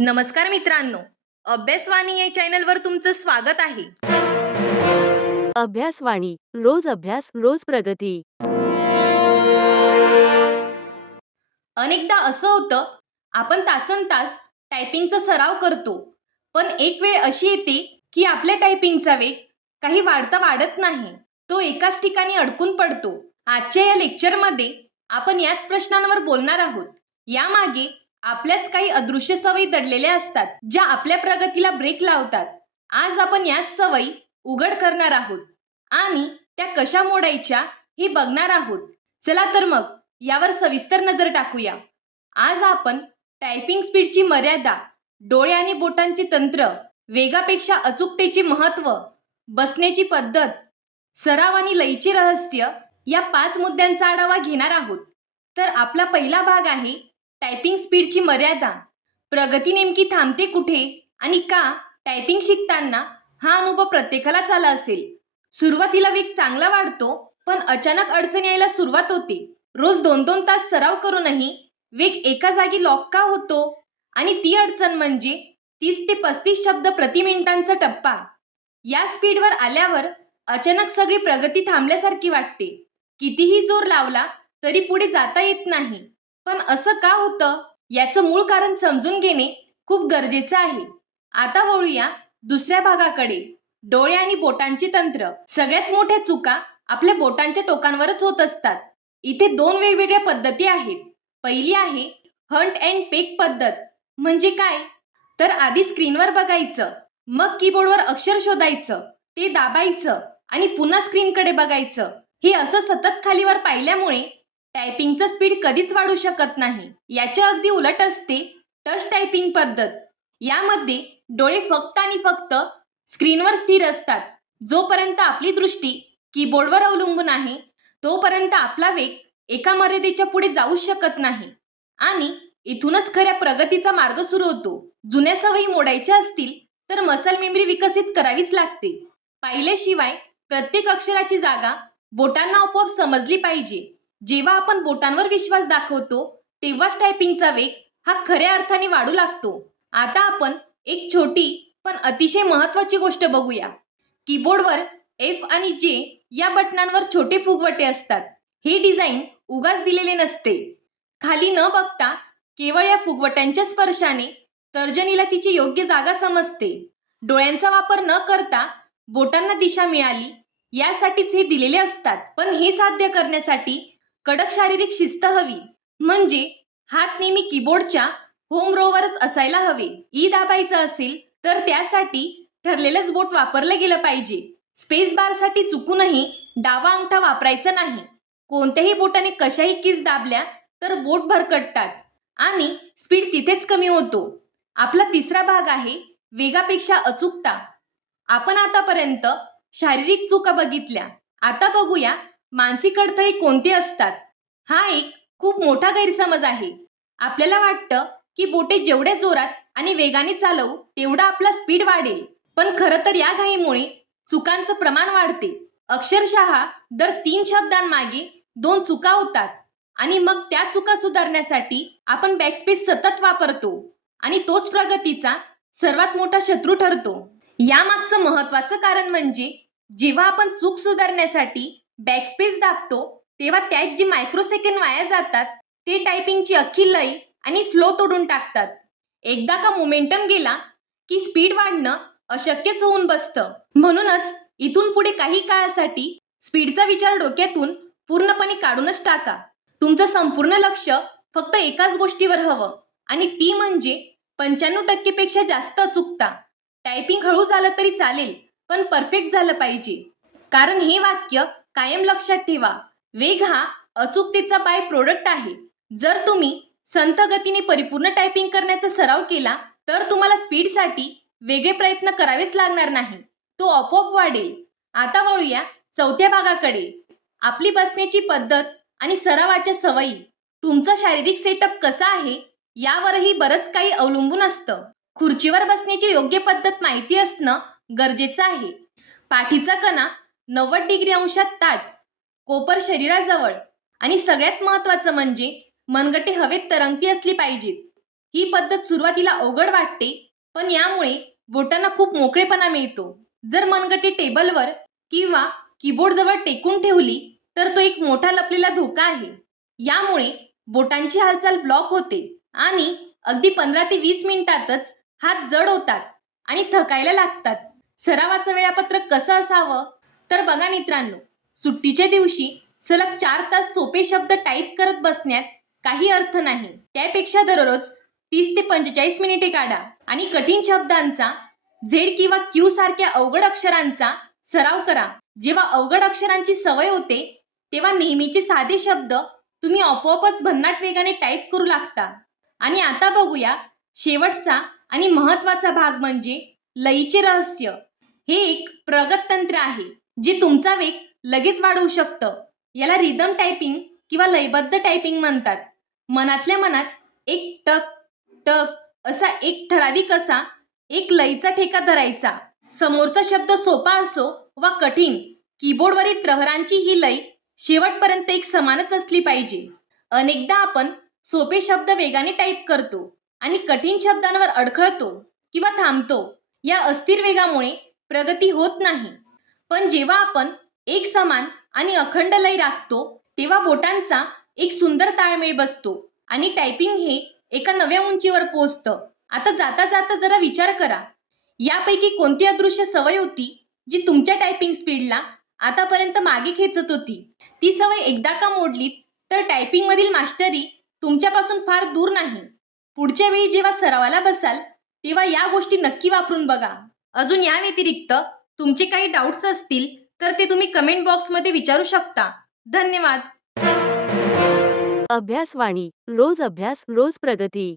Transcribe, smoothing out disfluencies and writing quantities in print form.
नमस्कार मित्रांनो, अभ्यासवाणी या चॅनलवर तुमचं स्वागत आहे. अभ्यासवाणी रोज अभ्यास रोज प्रगती. अनेकदा असं होतं, आपण तासनतास टायपिंगचा सराव करतो, पण एक वेळ अशी येते की आपल्या टायपिंगचा वेग काही वाढत नाही. तो एकाच ठिकाणी अडकून पडतो. आजच्या या लेक्चरमध्ये आपण याच प्रश्नांवर बोलणार आहोत. यामागे आपल्याच काही अदृश्य सवयी दडलेल्या असतात, ज्या आपल्या प्रगतीला ब्रेक लावतात. आज आपण याच सवयी उघड करणार आहोत आणि त्या कशा मोडायच्या हे बघणार आहोत. चला तर मग यावर सविस्तर नजर टाकूया. आज आपण टायपिंग स्पीडची मर्यादा, डोळे आणि बोटांचे तंत्र, वेगापेक्षा अचूकतेचे महत्त्व, बसण्याची पद्धत, सराव आणि लयीचे रहस्य या 5 मुद्द्यांचा आढावा घेणार आहोत. तर आपला पहिला भाग आहे टायपिंग स्पीडची मर्यादा. प्रगती नेमकी थांबते कुठे आणि का? टायपिंग शिकताना हा अनुभव प्रत्येकालाच आला असेल. सुरुवातीला वेग चांगला वाढतो, पण अचानक अडचण यायला सुरुवात होते. रोज 2-2 तास सराव करूनही वेग एका जागी लॉक का होतो? आणि ती अडचण म्हणजे 30 ते 35 शब्द प्रति मिनिटांचा टप्पा. या स्पीडवर आल्यावर अचानक सगळी प्रगती थांबल्यासारखी वाटते. कितीही जोर लावला तरी पुढे जाता येत नाही. पण असं का होतं? याचं मूळ कारण समजून घेणे खूप गरजेचं आहे. आता वळूया दुसऱ्या भागाकडे, डोळे आणि बोटांचे तंत्र. सगळ्यात मोठ्या चुका आपल्या बोटांच्या टोकांवरच होत असतात. इथे 2 वेगवेगळ्या पद्धती आहेत. पहिली आहे हंट अँड पेक पद्धत. म्हणजे काय? तर आधी स्क्रीनवर बघायचं, मग कीबोर्डवर अक्षर शोधायचं, ते दाबायचं आणि पुन्हा स्क्रीनकडे बघायचं. हे असं सतत खालीवर पाहिल्यामुळे टायपिंगचं स्पीड कधीच वाढू शकत नाही. याच्या अगदी उलट असते टच टायपिंग पद्धत. यामध्ये डोळे फक्त आणि फक्त स्क्रीनवर स्थिर असतात. जोपर्यंत आपली दृष्टी कीबोर्डवर अवलंबून आहे, तोपर्यंत आपला वेग एका मर्यादेच्या पुढे जाऊ शकत नाही आणि इथूनच खऱ्या प्रगतीचा मार्ग सुरू होतो. जुन्या सवयी मोडायच्या असतील तर मसल मेमरी विकसित करावीच लागते. पाहिल्याशिवाय प्रत्येक अक्षराची जागा बोटांना आपोआप समजली पाहिजे. जेव्हा आपण बोटांवर विश्वास दाखवतो, तेव्हाच टायपिंगचा वेग हा खऱ्या अर्थाने वाढू लागतो. आता आपण एक छोटी पण अतिशय महत्त्वाची गोष्ट बघूया. कीबोर्डवर F आणि J या बटनांवर छोटे फुगवटे असतात. हे डिझाईन उगाच दिलेले नसते. खाली न बघता केवळ या फुगवट्यांच्या स्पर्शाने तर्जनीला तिची योग्य जागा समजते. डोळ्यांचा वापर न करता बोटांना दिशा मिळाली यासाठीच हे दिलेले असतात. पण हे साध्य करण्यासाठी कडक शारीरिक शिस्त हवी. म्हणजे हात नेहमी कीबोर्डच्या होम रोवरच असायला हवे. ई दाबायचं असेल तर त्यासाठी ठरलेलंच बोट वापरलं गेलं पाहिजे. स्पेस बारसाठी चुकूनही डावा अंगठा वापरायचा नाही. कोणत्याही बोटाने कशाही कीज दाबल्या तर बोट भरकटतात आणि स्पीड तिथेच कमी होतो. आपला तिसरा भाग आहे वेगापेक्षा अचूकता. आपण आतापर्यंत शारीरिक चुका बघितल्या. आता बघूया मानसिक अडथळे कोणते असतात. हा एक खूप मोठा गैरसमज आहे. आपल्याला वाटतं की बोटे जेवढ्या जोरात आणि वेगाने चालवू तेवढा आपला स्पीड वाढेल. पण खरं तर या घाईमुळे चुकांचं प्रमाण वाढते. अक्षरशः दर 3 शब्दांमागे 2 चुका होतात आणि मग त्या चुका सुधारण्यासाठी आपण बॅकस्पेस सतत वापरतो आणि तोच प्रगतीचा सर्वात मोठा शत्रू ठरतो. यामागचं महत्त्वाचं कारण म्हणजे जेव्हा आपण चूक सुधारण्यासाठी बॅकस्पेस दाबतो, तेव्हा त्यात जी मायक्रोसेकंड वाया जातात ते टायपिंगची अख्खी लय आणि फ्लो तोडून टाकतात. एकदा का मोमेंटम गेला की स्पीड वाढणं अशक्यच होऊन बसतं. म्हणूनच इथून पुढे काही काळासाठी स्पीडचा विचार डोक्यातून पूर्णपणे काढूनच टाका. तुमचं संपूर्ण लक्ष फक्त एकाच गोष्टीवर हवं आणि ती म्हणजे 95% पेक्षा जास्त अचूकता. टायपिंग हळू झालं तरी चालेल, पण परफेक्ट झालं पाहिजे. कारण हे वाक्य कायम लक्षात ठेवा. वेग हा अचूकतेचा बाय प्रोडक्ट आहे. जर तुम्ही संथ गतीने परिपूर्ण टायपिंग करण्याचा सराव केला तर तुम्हाला स्पीडसाठी वेगळे प्रयत्न करावेच लागणार नाही. तो आपोआप वाढेल. आता वळूया चौथ्या भागाकडे, आपली बसण्याची पद्धत आणि सरावाच्या सवयी. तुमचा शारीरिक सेटअप कसा आहे यावरही बरंच काही अवलंबून असतं. खुर्चीवर बसण्याची योग्य पद्धत माहिती असणं गरजेचं आहे. पाठीचा कणा 90 डिग्री अंशात ताठ, कोपर शरीराजवळ आणि सगळ्यात महत्त्वाचं म्हणजे मनगटे हवेत तरंगती असली पाहिजेत. ही पद्धत सुरुवातीला अवघड वाटते, पण यामुळे बोटांना खूप मोकळेपणा मिळतो. जर मनगटी टेबलवर किंवा कीबोर्डजवळ टेकून ठेवली तर तो एक मोठा लपलेला धोका आहे. यामुळे बोटांची हालचाल ब्लॉक होते आणि अगदी 15 ते 20 मिनिटातच हात जड होतात आणि थकायला लागतात. सरावाचं वेळापत्रक कसं असावं? तर बघा मित्रांनो, सुट्टीच्या दिवशी सलग 4 तास सोपे शब्द टाईप करत बसण्यात काही अर्थ नाही. त्यापेक्षा दररोज 30 ते 45 मिनिटे काढा आणि कठीण शब्दांचा, झेड किंवा क्यू सारख्या अवघड अक्षरांचा सराव करा. जेव्हा अवघड अक्षरांची सवय होते, तेव्हा नेहमीचे साधे शब्द तुम्ही आपोआपच भन्नाट वेगाने टाईप करू लागता. आणि आता बघूया शेवटचा आणि महत्त्वाचा भाग म्हणजे लयीचे रहस्य. हे एक प्रगत तंत्र आहे जे तुमचा वेग लगेच वाढवू शकतं. याला रिदम टायपिंग किंवा लयबद्ध टायपिंग म्हणतात. मनातल्या मनात एक टक टक असा एक ठराविक असा एक लयीचा ठेका धरायचा. समोरचा शब्द सोपा असो वा कठीण, कीबोर्डवरील प्रहरांची ही लय शेवटपर्यंत एक समानच असली पाहिजे. अनेकदा आपण सोपे शब्द वेगाने टाईप करतो आणि कठीण शब्दांवर अडखळतो किंवा थांबतो. या अस्थिर वेगामुळे प्रगती होत नाही. पण जेव्हा आपण एक समान आणि अखंड लय राखतो, तेव्हा बोटांचा एक सुंदर ताळमेळ बसतो आणि टायपिंग हे एका नव्या उंचीवर पोहोचतं. आता जाता जाता जरा विचार करा, यापैकी कोणती अदृश्य सवय होती जी तुमच्या टायपिंग स्पीडला आतापर्यंत मागे खेचत होती? ती सवय एकदा का मोडलीत तर टायपिंग मधील मास्टरी तुमच्यापासून फार दूर नाही. पुढच्या वेळी जेव्हा सरावाला बसाल तेव्हा या गोष्टी नक्की वापरून बघा. अजून या व्यतिरिक्त तुमचे काही डाऊट्स असतील तर ते तुम्ही कमेंट बॉक्समध्ये विचारू शकता. धन्यवाद. अभ्यासवाणी. रोज अभ्यास रोज प्रगती.